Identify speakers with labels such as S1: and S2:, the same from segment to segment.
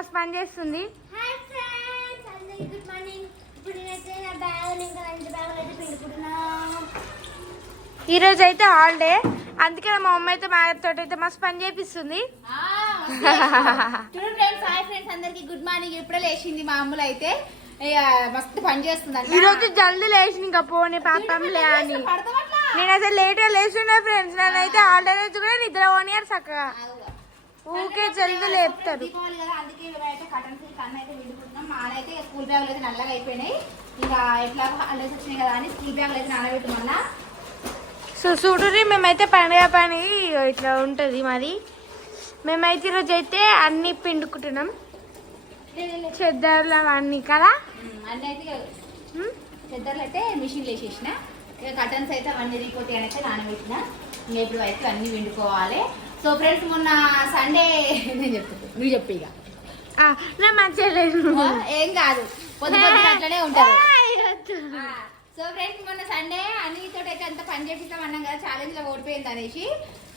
S1: మస్తు పని చేస్తుంది.
S2: హాయ్ ఫ్రెండ్స్ అందరికీ గుడ్ మార్నింగ్. ఇప్పుడు నేనైతే నా బ్యాగ్ ఇంకా లంచ్ బ్యాగ్ అయితే పిండుకుంటున్నా.
S1: ఈ రోజు అయితే హాలిడే అందుకే మా మమ్మీ అయితే మా తోటి అయితే మస్తు పని చేపిస్తుంది.
S3: హాయ్ ఫ్రెండ్స్ అందరికి గుడ్ మార్నింగ్. ఇప్పుడే లేచింది మా అమ్ములు అయితే. మస్తు పని చేస్తుందంట.
S1: ఈ రోజు జల్దీ లేచి ఇంకా పోనీ పాపం లే అని? నేను అసలు లేట్ లేచుండే ఫ్రెండ్స్ నేనైతే హాలిడే రోజు కూడా నిద్ర పోనీయారు చక్కగా. ఊకే జల్దీ లేపుతారు.
S3: దీపావళి కదా అందుకే మేమైతే కటన్స్ కన్ను అయితే విండుకుంటున్నాం మానైతే స్కూల్ బ్యాగులు అయితే నల్లగా అయిపోయినాయి. ఇక ఎట్లా హాలిడేస్ వచ్చినాయి కదా అని స్కూల్ బ్యాగులు అయితే నానబెట్టు మళ్ళా
S1: సో చూడురి మేమైతే పండుగ పని ఇట్లా ఉంటుంది మరి మేమైతే ఈరోజు అయితే అన్ని పిండుకుంటున్నాం. చెద్దర్లు అవన్నీ కదా?
S3: అన్నీ అయితే. చెద్దర్లు అయితే మిషన్ వేసేసిన. ఇక కటన్స్ అయితే అవన్నీ రిపోర్ట్ అయితే నానబెట్టిన. ఇంకా ఇప్పుడు అయితే అన్ని విండుకోవాలి. సో ఫ్రెండ్స్ మొన్న సండే నేను చెప్తాను నువ్వు చెప్పు ఇక.
S1: ఆ, నా మంచిగా లేదు.
S3: ఏం కాదు. పొద్దు పొద్దున అట్లనే ఉంటారు. సో ఫ్రెండ్స్ మొన్న సండే అన్నితో అయితే అంత పని చేపిస్తాం అన్నాం కదా ఛాలెంజ్లో ఓడిపోయింది అనేసి.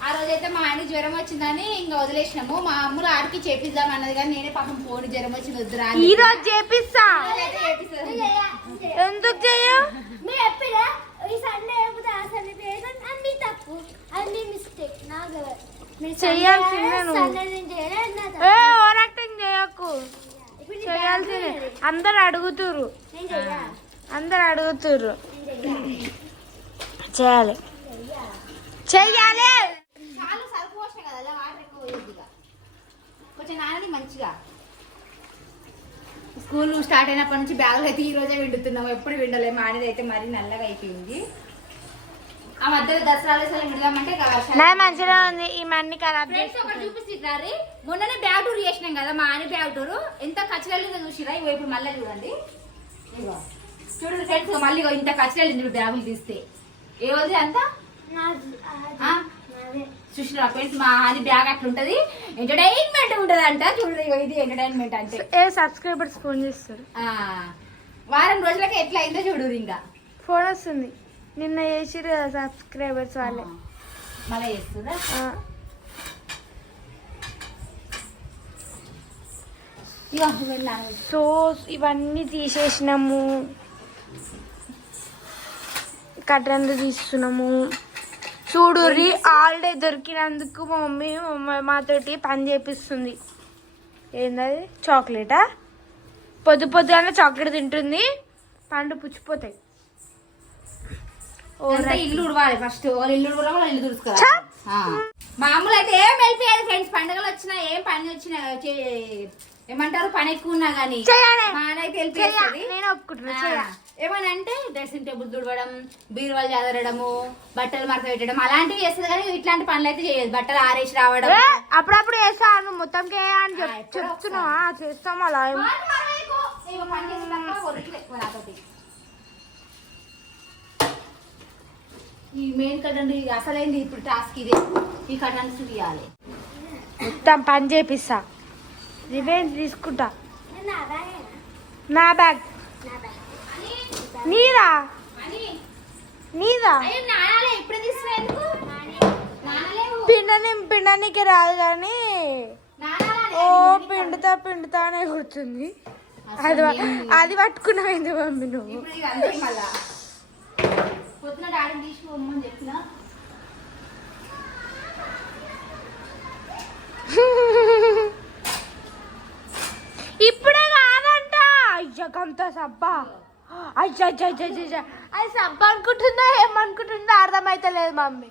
S3: ఆ రోజు అయితే మా ఆయన జ్వరం వచ్చిందని ఇంకా వదిలేసినాము. మా అమ్ములు ఆడికి చేపిద్దాం అన్నది కానీ నేనే పాపం ఫోన్ జ్వరం వచ్చింది వద్దురా
S1: ఈ రోజు చేపిస్తా. ఎందుకు చెయ్యు
S2: మీరు చెప్పిరా ఈ సండే లేకపోతే ఆ సండే చేయడం అన్ని తప్పు అన్ని మిస్టేక్ నాకు మీరు
S1: చెయ్యాల్సిందే నువ్వు. ఏ ఓవర్ యాక్టింగ్ చేయకు. చేయాల్సిందే. అందరు
S2: చెయ్యా?
S1: అందరు
S2: చెయ్యా?
S1: చేయాలి చెయ్యాలి.
S3: మంచిగా. స్కూల్ స్టార్ట్ అయినప్పటి నుంచి బ్యాగులు అయితే ఈ రోజే విండుతున్నాము. ఎప్పుడు విండలేము ఆడది అయితే మరీ నల్లగా అయిపోయింది. ఆ మధ్యలో దసరాలు అసలు విడదామంటే
S1: మంచిగా ఉంది. ఈ మన్ని
S3: ఫ్రెండ్స్ ఒకటి చూపిస్తారీ మొన్ననే బ్యాగ్ టూర్ చేసినాం కదా మా ఆయన బ్యాగ్ టూర్. ఎంత ఖర్చులెళ్ళిందో చూసిరా ఇగో ఇప్పుడు మళ్ళీ చూడండి. ఇగో చూడండి ఫ్రెండ్స్ మళ్ళీ ఇంత ఇప్పుడు బ్యాగులు తీస్తే. ఏ రోజు అంత? చూసిరా ఫ్రెండ్స్ మా ఆయన బ్యాగ్ అట్లా ఉంటది. ఎంటర్టైన్మెంట్ ఉంటది అంట చూడండి ఇగో ఇది ఎంటర్టైన్మెంట్ అంటే.
S1: ఏ సబ్స్క్రైబర్స్ ఫోన్ చేస్తారు?
S3: ఆ, వారం రోజులకి ఎట్లా అయిందో చూడు ఇంకా.
S1: ఫోన్ వస్తుంది. నిన్న చేసిరు కదా సబ్స్క్రైబర్స్ వాళ్ళే.
S3: మళ్ళీ చేస్తుందా
S1: సో ఇవన్నీ తీసేసినాము. కట్టన్లు తీస్తున్నాము. చూడుర్రి హాలిడే దొరికినందుకు మా మమ్మీ మాతోటి పని చేపిస్తుంది. ఏందది? చాక్లెటా? పొద్దు పొద్దుగానే చాక్లెట్ తింటుంది. పండు పుచ్చిపోతాయి.
S3: ఇల్లు ఉడవాలి ఫస్ట్. వాళ్ళ ఇల్లు వాళ్ళ ఇల్లు తుడుచుకోవాలి. మామూలు అయితే ఏం వెళ్ళిపోయారు ఫ్రెండ్స్. పండుగలు వచ్చినా ఏం పని వచ్చినా ఏమంటారు? పని ఎక్కువ ఉన్నా గానీ. వెళ్ళిపోయేది. ఏమని అంటే డ్రెస్సింగ్ టేబుల్ తుడవడం బీరువాలు చదవడము బట్టలు మడత పెట్టడం అలాంటివి చేస్తుంది కానీ ఇట్లాంటి పనులు అయితే చేయదు. బట్టలు ఆరేసి రావడం.
S1: అప్పుడప్పుడు చేస్తా నువ్వు మొత్తం అని చేస్తాం అలా ఏం-
S3: వాళ్ళు మరవైపు. ఇగో పని చేసినాక ఒర్రికలు ఎక్కువ నాతోటి. ఈ మెయిన్ అసలైంది ఇప్పుడు టాస్క్ ఇది. ఈ తీయాలి
S1: మొత్తం పని చేపిస్తా. రివెంజ్ తీసుకుంటా.
S2: నా
S1: బ్యాగ్
S2: నా బ్యాగ్
S1: నీదా
S3: ఎందుకు?
S1: పిండని పిండనికి రాదు కానీ. ఓ పిండుతా పిండుతా అనే కూర్చుంది. అది అది పట్టుకున్నావు మమ్మీ నువ్వు
S3: ఇప్పుడు ఇవి అంతే మళ్ళా పొద్దున డాడీని తీసుకోమని చెప్పిన.
S1: ఇప్పుడే కాదంట. సబ్బా. అయ్యా అయ్యా అయ్యా అయ్యా అది సబ్బా అనుకుంటుందా ఏమనుకుంటుందో అర్థమైతలేదు మమ్మీ.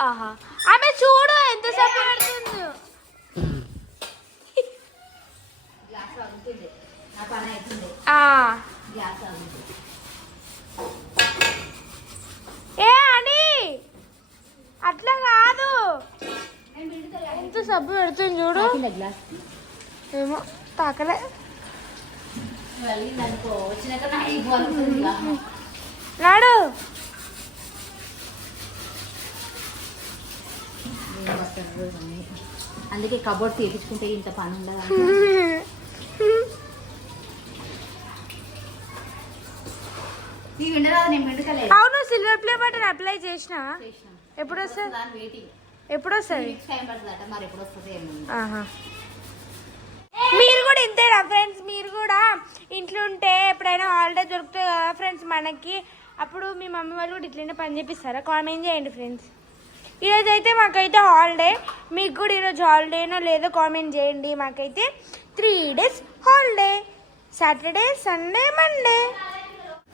S1: ఆహా. ఆమె చూడు ఎంత సబ్బు పెడుతుందో.
S3: గ్లాస్ అవుతుంది నా పని అవుతుంది
S1: ఆ.
S3: గ్లాస్ అవుతుంది
S1: ఏ అని అట్లా కాదు
S3: నేను పిండుతా
S1: ఎంత సబ్బు పెడుతుంది చూడు.
S3: గ్లాస్
S1: ఏమో తాకలే. నాడు
S3: అన్నీ. అందుకే కబోర్డ్ తీపించుకుంటే ఇంత పని ఉండదు?
S1: అవును సిల్వర్ ప్లే బటన్ అప్లై చేసిన. ఎప్పుడు వస్తుంది ఎప్పుడు వస్తుంది
S3: మరి
S1: కూడా ఇంతేనా ఫ్రెండ్స్? మీరు కూడా ఇంట్లో ఉంటే ఎప్పుడైనా హాలిడే దొరుకుతాయి కదా ఫ్రెండ్స్ మనకి. అప్పుడు మీ మమ్మీ వాళ్ళు కూడా ఇట్లనే పని చేపిస్తారా? కామెంట్ చేయండి ఫ్రెండ్స్. ఈరోజు అయితే మాకైతే హాలిడే మీకు కూడా ఈరోజు హాలిడేనో లేదో కామెంట్ చేయండి. మాకైతే three days holiday Saturday Sunday Monday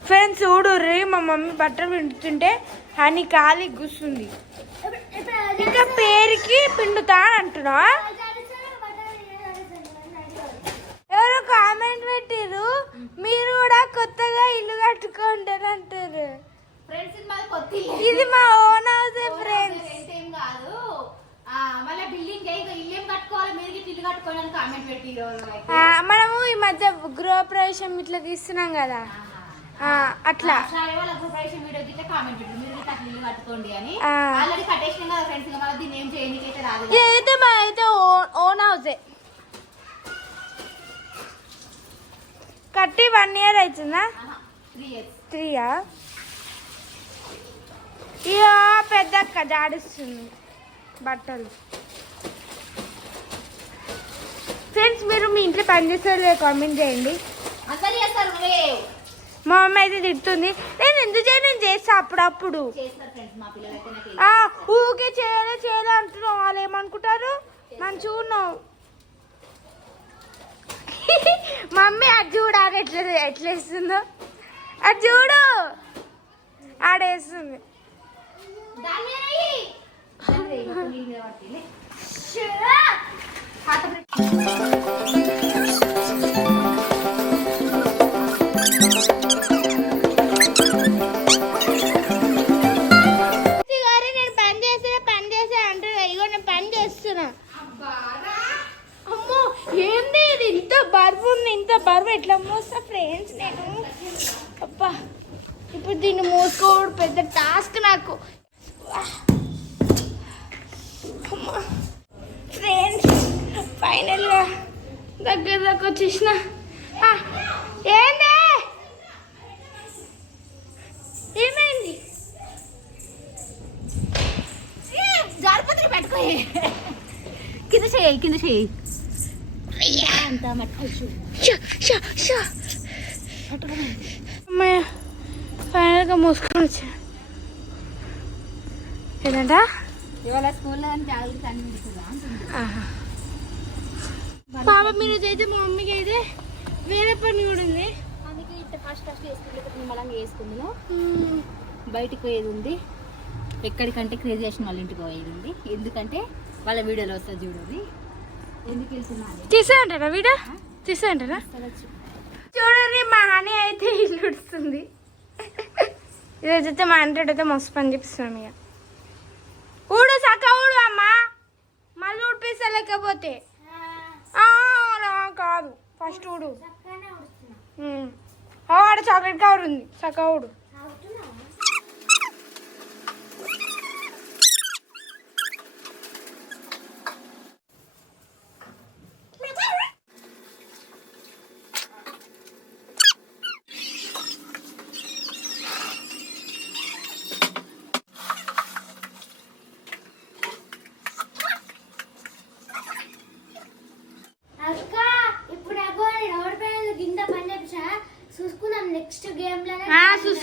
S1: friends చూడుర్రి మా మమ్మీ బట్టలు పిండుతుంటే హనీ ఖాళీ
S2: ఇప్పుడు ఇప్పుడు
S1: ఇంకా పేరుకి పిండుతా అని అంటున్నా. ఎవరో కామెంట్ పెట్టిర్రు మీరు కూడా కొత్తగా ఇల్లు కట్టుకుంటారు అంటారు
S3: ఇది
S1: మా ఓన్ హౌస్ ఫ్రెండ్స్
S3: కాదు. మళ్ళీ బిల్డింగ్ ఇల్లు కట్టుకోవాలి మీరు ఇల్లు కామెంట్ పెట్టి.
S1: మనము ఈ మధ్య గృహప్రవేశం ఇట్లా తీస్తున్నాం కదా. అట్లా.
S3: సరే వాళ్ళ గృహప్రవేశం వీడియో గిట్ల కామెంట్ పెట్టి. మీరు గిట్ల అట్లా ఇల్లు కట్టుకోండి అని.
S1: ఆ.
S3: ఆల్రెడీ కట్టేసినాం కదా ఫ్రెండ్స్ ఇంకా మళ్ళీ దీన్ని ఏం చేయడానికి అయితే రాదు
S1: ఇది అయితే మా అయితే ఓన్ హౌసే కట్టి వన్ ఇయర్ అవుతుందా త్రీయా ఇక పెద్ద అక్క జాడిస్తుంది బట్టలు. ఫ్రెండ్స్ మీరు మీ ఇంట్లో పని చేస్తారు కామెంట్ చేయండి.
S3: అందరు చేస్తారు
S1: మా మమ్మీ అయితే తిడుతుంది. నేను ఎందుకు చేయను? నేను చేస్తా అప్పుడప్పుడు. ఊరికే చేయలే చేయలే అంటున్నావు. వాళ్ళు ఏమనుకుంటారు? మంచిగా ఉన్నావు. మమ్మీ అది చూడు ఆడ ఎట్లా ఎట్లా వేస్తుందో. అది చూడు. ఆడేస్తుంది
S3: దాని మీద
S1: బరువు ఉంది ఇంత బరువు ఎట్లా మోస్తా ఫ్రెండ్స్ నేను? అబ్బా ఇప్పుడు దీన్ని మోసుకోవడం పెద్ద టాస్క్ నాకు. ఫ్రెండ్స్ ఫైనల్గా దగ్గర దగ్గర వచ్చేసిన. ఏందే ఏంది? ఏమైంది?
S3: ఏ, పెట్టుకో కింద చేయి కింద చేయి.
S1: అమ్మాయ ఫైనల్గా మూసుకొని వచ్చా. ఏదంట
S3: ఇవాళ స్కూల్లో.
S1: పాప మీరు అయితే మా మమ్మీకి అయితే వేరే పని కూడా ఉంది.
S3: అందుకే ఇట్లా ఫస్ట్ ఫస్ట్ వేసుకుంటే నిమ్మలంగా వేసుకుందిలో. బయటికి పోయేది ఉంది. ఎక్కడికంటే క్రేజీ చేసిన వాళ్ళ ఇంటికి పోయేది ఉంది. ఎందుకంటే వాళ్ళ వీడియోలో వస్తుంది వెళ్తున్నా
S1: తీసేయంటారా వీడియో తీసేయంటారా చూడండి మా హనీ అయితే ఇల్లు ఉడుస్తుంది. ఈరోజు అయితే మా అంటే అయితే మస్తు పని చేపిస్తున్నాం ఇక. ఊడు సక్క ఊడు అమ్మా. మళ్ళీ ఉడిపిస్తా లేకపోతే. కాదు. ఫస్ట్ ఊడు. ఆడ చాక్లెట్ కవర్ ఉంది. సక్క ఊడు
S2: అక్క ఇప్పుడు అగో నేను ఓడిపోయిన గింత పని చేపించా చూసుకుందాం నెక్స్ట్ గేమ్లో
S1: ఆ,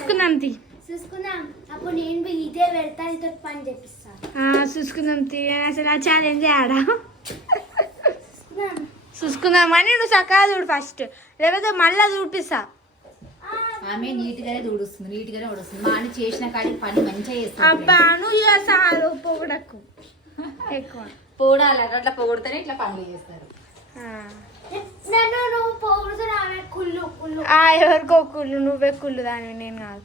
S1: చూసుకుందాం తీ.
S2: చూసుకుందాం. అప్పుడు నేను ఇదే పెడతా నీతో పని చేపిస్తాను
S1: ఆ, చూసుకుందాం తీ. అసలు ఆ ఛాలెంజ్ ఆడా?
S2: చూసుకుందాం.
S1: అని నువ్వు సక్కగా చూడు ఫస్ట్ లేకపోతే మళ్ళీ చూపిస్తా.
S3: ఆమె నీట్ గానే ఊడుస్తుంది నీట్ గానే ఊడుస్తుంది మా అని చేసిన కాడికి పని మంచిగా చేస్తుంది.
S1: అబ్బా నువ్వు ఇక సారు పొగడకు. ఎక్కువ.
S3: పోడాలి అట్లా పొగడితేనే ఇట్లా పనులు చేస్తారు.
S1: ఆ.
S2: కుళ్ళు
S1: ఎవరికో కుళ్ళు నువ్వే కుళ్ళు దాని నేను కాదు